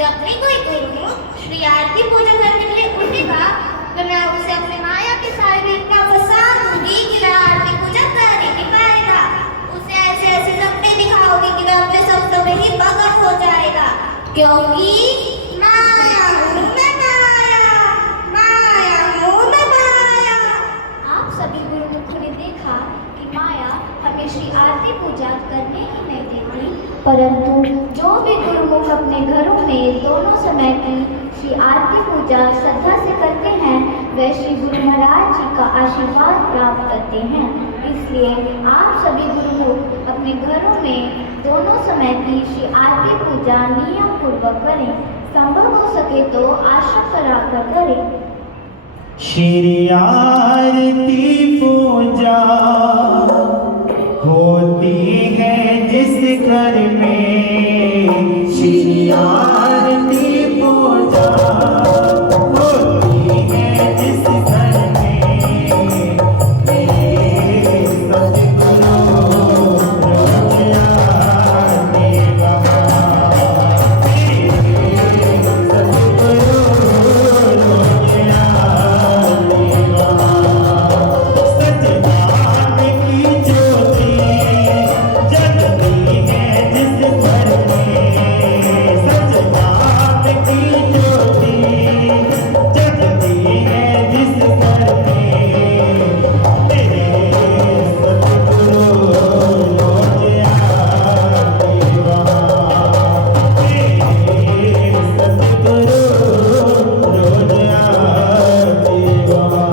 जब भी कोई गुरुमुख श्री आरती पूजन करने के लिए उठेगा तो मैं उसे अपने माया के सारे का फंसा दूंगी कि वह आरती पूजन कर नहीं पाएगा। उसे ऐसे ऐसे सपने दिखाओगी कि वह अपने सपनों में ही मगन हो जाएगा, क्योंकि माया हूँ मैं माया, माया हूँ मैं माया। आप सभी गुरुमुखों ने देखा कि माया हमें श्री आरती पूजा करने ही नहीं देती, परंतु जो भी गुरुमुख अपने घरों में दोनों समय की श्री आरती पूजा श्रद्धा से करते हैं वे श्री गुरु महाराज जी का आशीर्वाद प्राप्त करते हैं। इसलिए आप सभी गुरुमुख अपने घरों में दोनों समय की श्री आरती पूजा नियम पूर्वक करें। संभव हो सके तो आश्रम कराकर करें। श्री आरती पूजा होती है जिस घर में, श्री आरती पूजा होती है जिस घर में, मेरे सतगुरु रोज आते वहाँ, मेरे सतगुरु रोज आते वहाँ। सच्चिदानंद की ज्योति जगती है जिस घर में, सच्चिदानंद की ज्योति जगती है जिस घर में, मेरे सतगुरु रोज आते वहाँ, मेरे सतगुरु रोज आते वहाँ।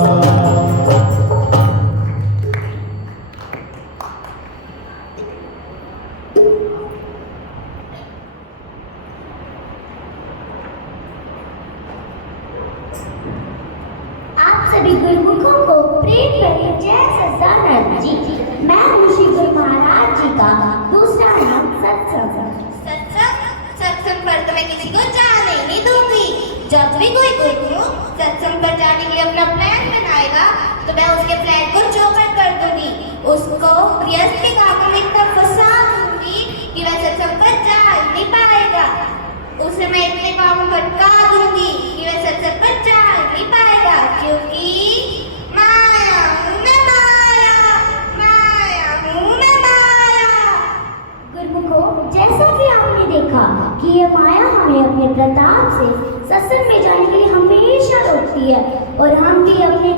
आप सभी गुरुमुखों को प्रेम भरी जय सच्चिदानंद जी। मैं हूँ श्री गुरु महाराज जी का दूसरा नाम सत्संग। सत्संग पर तो मैं किसी को जाने ही नहीं दूंगी। जब भी कोई गुरुमुख सत्संग पर जाने के लिए अपना प्लान बनाएगा तो मैं उसके प्लान को चौपट कर दूंगी। उसको गृहस्थ के कामों में इतना फंसा दूंगी कि वह सत्संग पर जा ही नहीं पाएगा। उसे मैं इतने कामों में भटका दूंगी कि वह सत्संग पर जा ही नहीं पाएगा, क्योंकि माया हूँ मैं माया, माया हूँ मैं माया। गुरुमुखों, जैसा कि आपने देखा कि ये माया हमें अपने प्रताप से सत्संग में जाने के लिए हमेशा रोकती है और हम भी अपने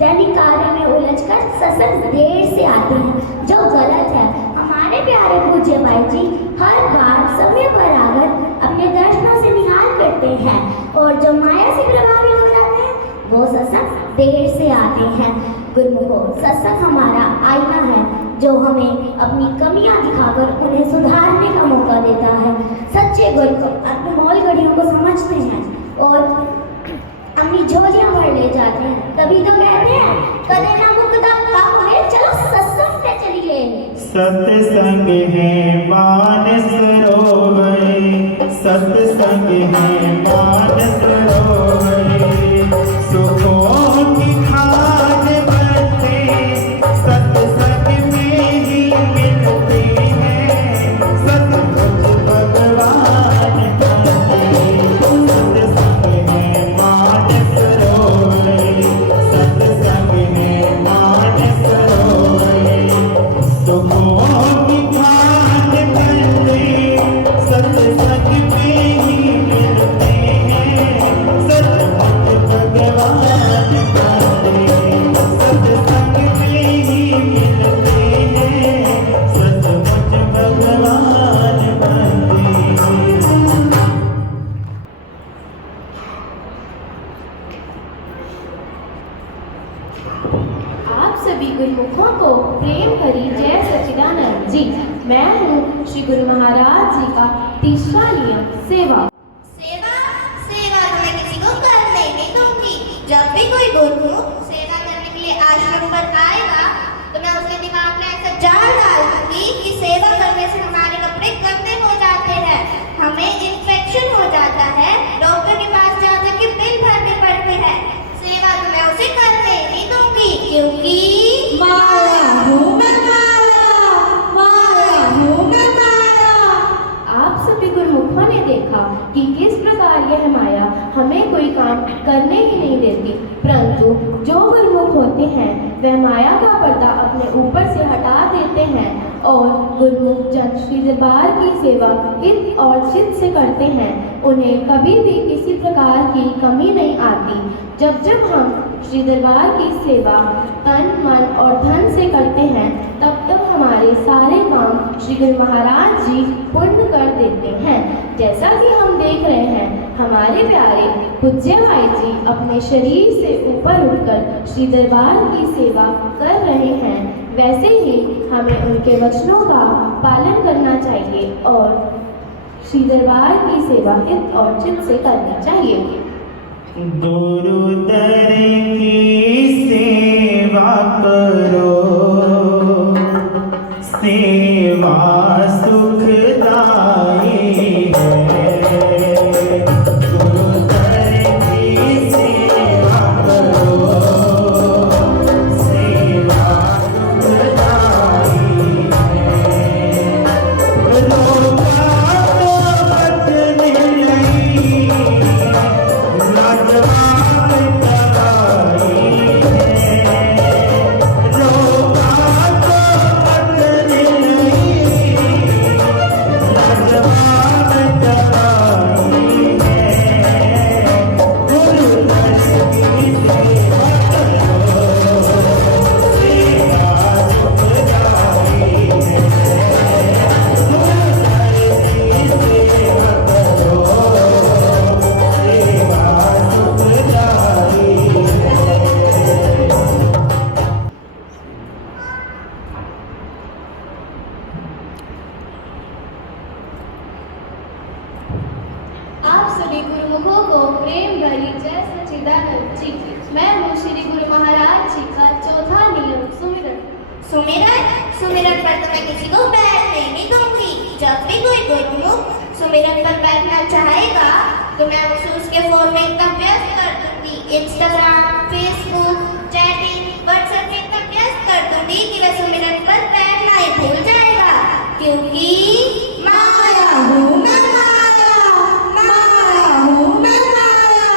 दैनिक कार्य में उलझकर सत्संग देर से आते हैं, जो गलत है। हमारे प्यारे पूज्य भाई जी हर बार समय पर आकर अपने दर्शनों से निहाल करते हैं और जो माया से प्रभावित हो जाते हैं वो सत्संग देर से आते हैं। गुरुमुखों, सत्संग हमारा आईना है जो हमें अपनी कमियां दिखाकर उन्हें सुधारने का मौका देता है। सच्चे गुरु को अपनी मौल घड़ियों को समझते हैं और अपनी झोलियां भर ले जाते हैं, तभी तो कहते हैं कदे ना मुकदा काम है, चलो सत्संग पे चलिए। सत्संग है मानसरोवर, सत्संग है मानसरोवर, सुखों की खान बनते सत्संग में ही मिलते हैं, सतगुरु भगवान बनते। सत्संग है मानसरोवर, सत्संग है मानसरोवर, सुखों की खान बनते सत्संग में ही मिलते हैं, सतगुरु भगवान बनते। सत्संग में ही मिलते हैं, सतगुरु भगवान बनते। आप सभी गुरुमुखों को प्रेम भरी जय सच्चिदानंद जी। मैं हूँ श्री गुरु महाराज जी का तीसरा नियम सेवा। सेवा सेवा तो मैं किसी को करने ही नहीं दूंगी। जब भी कोई गुरुमुख सेवा करने के लिए आश्रम पर आएगा तो मैं उसके दिमाग में ऐसा जाल डाल दूंगी कि सेवा करने से हमारे कपड़े गंदे हो जाते हैं, हमें इन्फेक्शन हो जाता है, डॉक्टर के पास जाकर के बिल भरने पड़ते हैं। सेवा तो मैं उसे करने ही नहीं दूंगी, क्योंकि माया हूँ मैं माया, माया हूँ मैं माया। आप सभी गुरुमुखों ने देखा कि किस प्रकार जो गुरुमुख होते हैं वह माया का पर्दा अपने ऊपर से हटा देते हैं और गुरुमुख जन श्री दरबार की सेवा हित और चित्त से करते हैं। उन्हें कभी भी किसी प्रकार की कमी नहीं आती। जब जब हम श्री दरबार की सेवा तन मन और धन से करते हैं तब तब हमारे सारे काम श्री गुरु महाराज जी पूर्ण कर देते हैं। जैसा कि हम देख रहे हैं हमारे प्यारे पूज्य भाई जी अपने शरीर से ऊपर उठकर श्री दरबार की सेवा कर रहे हैं, वैसे ही हमें उनके वचनों का पालन करना चाहिए और श्री दरबार की सेवा हित और चित्त से करनी चाहिए। गुरु दर की सेवा करो, सेवा सुखदाई है। गुरु दर की सेवा करो, सेवा सुखदाई है। रोका तो मत नहीं, लाजवाब दवाई है। रोका तो मत नहीं, लाजवाब दवाई है। गुरु दर की सेवा करो, सेवा सुखदाई है। गुरु दर की सेवा करो, सेवा सुखदाई है। आप सभी गुरुमुखों को प्रेम भरी जय सच्चिदानंद जी। मैं हूँ श्री गुरु महाराज जी का चौथा नियम सुमिरन। सुमिरन पर तो मैं किसी को बैठने नहीं दूंगी। जब भी कोई गुरुमुख सुमिरन पर बैठना चाहेगा तो मैं उसे उसके फोन में इतना व्यस्त कर दूंगी, इंस्टाग्राम, फेसबुक, चैटिंग, व्हाट्सएप में इतना व्यस्त कर दूंगी कि वह सुमिरन पर बैठना ही भूल जाएगा। क्योंकि माया हूँ मैं, माया हूँ मैं, माया।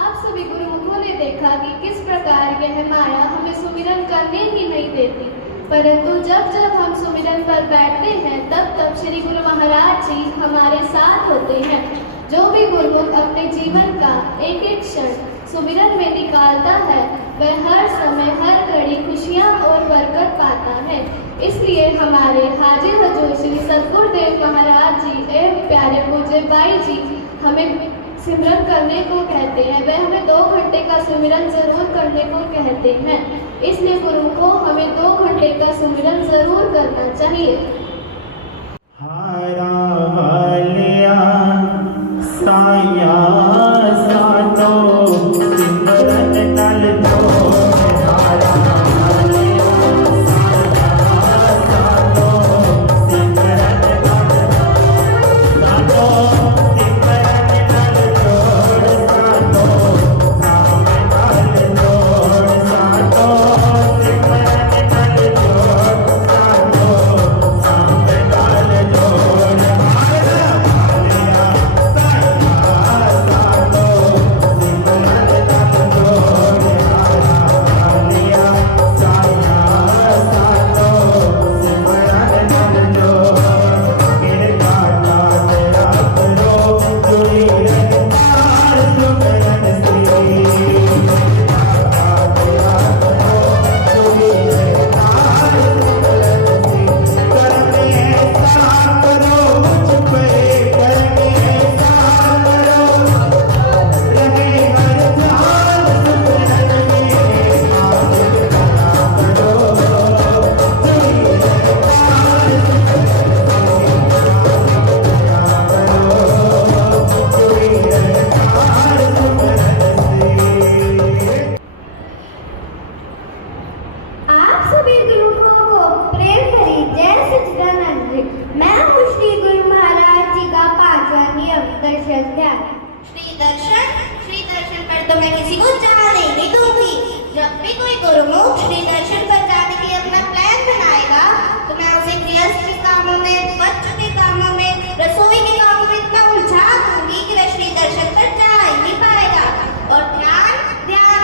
आप सभी गुरुमुखों ने देखा कि किस प्रकार यह माया हमें सुमिरन करने ही नहीं देती, परंतु जब जब हम सुमिरन पर बैठते हैं तब तब श्री गुरु महाराज जी हमारे साथ होते हैं। जो भी गुरुमुख अपने जीवन का एक एक क्षण सुमिरन में निकालता है वह हर समय हर घड़ी खुशियाँ और बरकत पाता है। इसलिए हमारे हाजिर हजूर श्री सद्गुरुदेव महाराज जी एवं प्यारे पूज्य भाई जी हमें सिमरन करने को कहते हैं। वह हमें 2 घंटे का सुमिरन जरूर करने को कहते हैं। इसलिए गुरु को हमें 2 घंटे का सुमिरन जरूर करना चाहिए। हारा वालिया साया सातो सिमरन नल जोड़। हारा वालिया साया सातो सिमरन नल जोड़। सातो सिमरन नल जोड़, सातो नाम नल जोड़। सातो सिमरन नल जोड़, सातो नाम नल जोड़। हारा वालिया साया सातो सिमरन नल जोड़। हारा वालिया साया सातो सिमरन नल जोड़। किरपा तेरा करो जुड़ी रखतार सुमिरन सी। किरपा तेरा करो जुड़ी रखतार सुमिरन सी। करने ऐसा करो मुझ पे, करने ऐसा करो रहे हर जान सुमिरन में। मालिक तेरा करो जुड़ी रखतार आप सभी गुरुमुखों को प्रेम भरी जय सच्चिदानंद जी। मैं हूँ श्री गुरु महाराज जी का 5वां नियम दर्शन ध्यान। श्री दर्शन पर तो मैं किसी को जाने ही नहीं दूंगी। जब भी कोई गुरुमुख श्री दर्शन पर जाने के लिए अपना प्लान बनाएगा तो मैं उसे गृहस्थ के कामों में, बच्चों के कामों में, रसोई के कामों में इतना उलझा दूंगी कि वह श्री दर्शन पर जा ही नहीं पाएगा। और ध्यान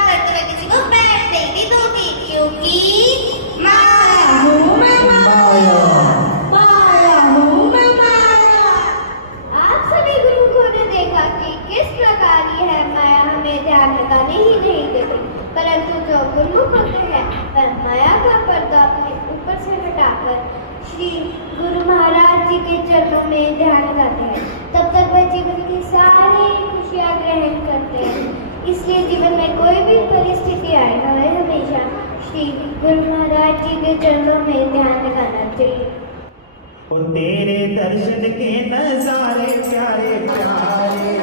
करते हुए किसी को बैठ श्री गुरु महाराज जी के चरणों में ध्यान करते हैं तब तक वह जीवन की सारी खुशियाँ ग्रहण करते हैं। इसलिए जीवन में कोई भी परिस्थिति आए हमें हमेशा श्री गुरु महाराज जी के चरणों में ध्यान लगाना चाहिए। और तेरे दर्शन के नजारे प्यारे प्यारे,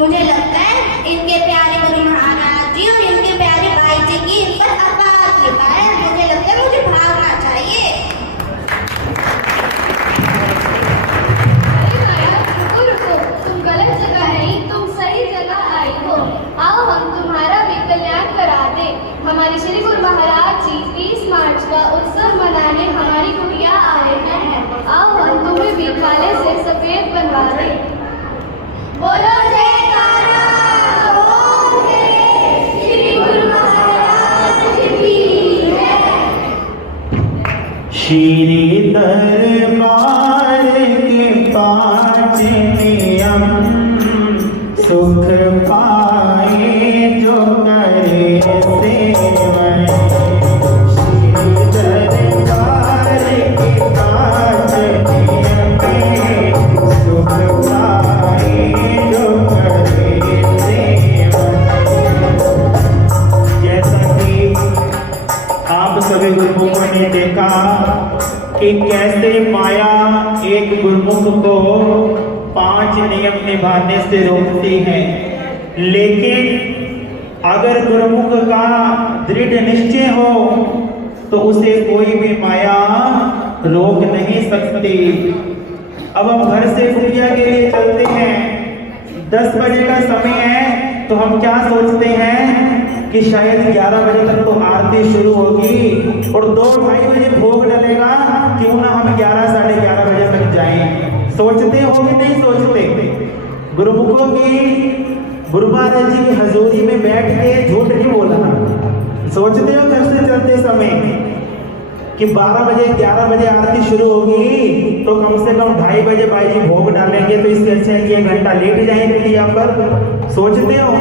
मुझे लगता है इनके प्यारे गुरु महाराज जी और इनके प्यारे भाई जी की इन पर अपार कृपा है। मुझे लगता है मुझे भागना चाहिए। अरे माया, रुको, तुम गलत जगह नहीं, तुम सही जगह आई हो। आओ हम तुम्हारा भी कल्याण करा दें। हमारे श्री गुरु महाराज जी 30 मार्च का उत्सव मनाने हमारी कुटिया आ रहे हैं। आओ हम तुम्हें भी काले से सफेद बनवा दें। बोलो जयकारा, बोल जय श्री गुरु महाराज की जय। श्री दरबार के पाँच नियम सुख पाए जो करे सेवन। श्री दरबार के पाँच नियम सुख पाए जो करे सेवन। जैसा कि आप सभी गुरुमुखों ने देखा कि कैसे माया एक गुरुमुख को 5 नियम निभाने से रोकती है, लेकिन अगर गुरुमुख का दृढ़ निश्चय हो तो उसे कोई भी माया रोक नहीं सकती। अब हम घर से कुटिया के लिए चलते हैं, 10 बजे का समय है, तो हम क्या सोचते हैं कि शायद 11 बजे तक तो आरती शुरू होगी और 2-2:30 बजे भोग डलेगा, क्यों ना हम 11 साढ़े 11 बजे तक जाएं। सोचते हो कि नहीं सोचते? गुरुमुखों की गुरु महाराज जी की हजूरी में बैठ के झूठ नहीं बोला। सोचते हो घर से चलते समय कि 12 बजे 11 बजे आरती शुरू होगी तो कम से कम 2:30 बजे भाई जी भोग डालेंगे, तो इससे अच्छा है कि 1 घंटा लेट जाएंगे यहाँ पर। सोचते हो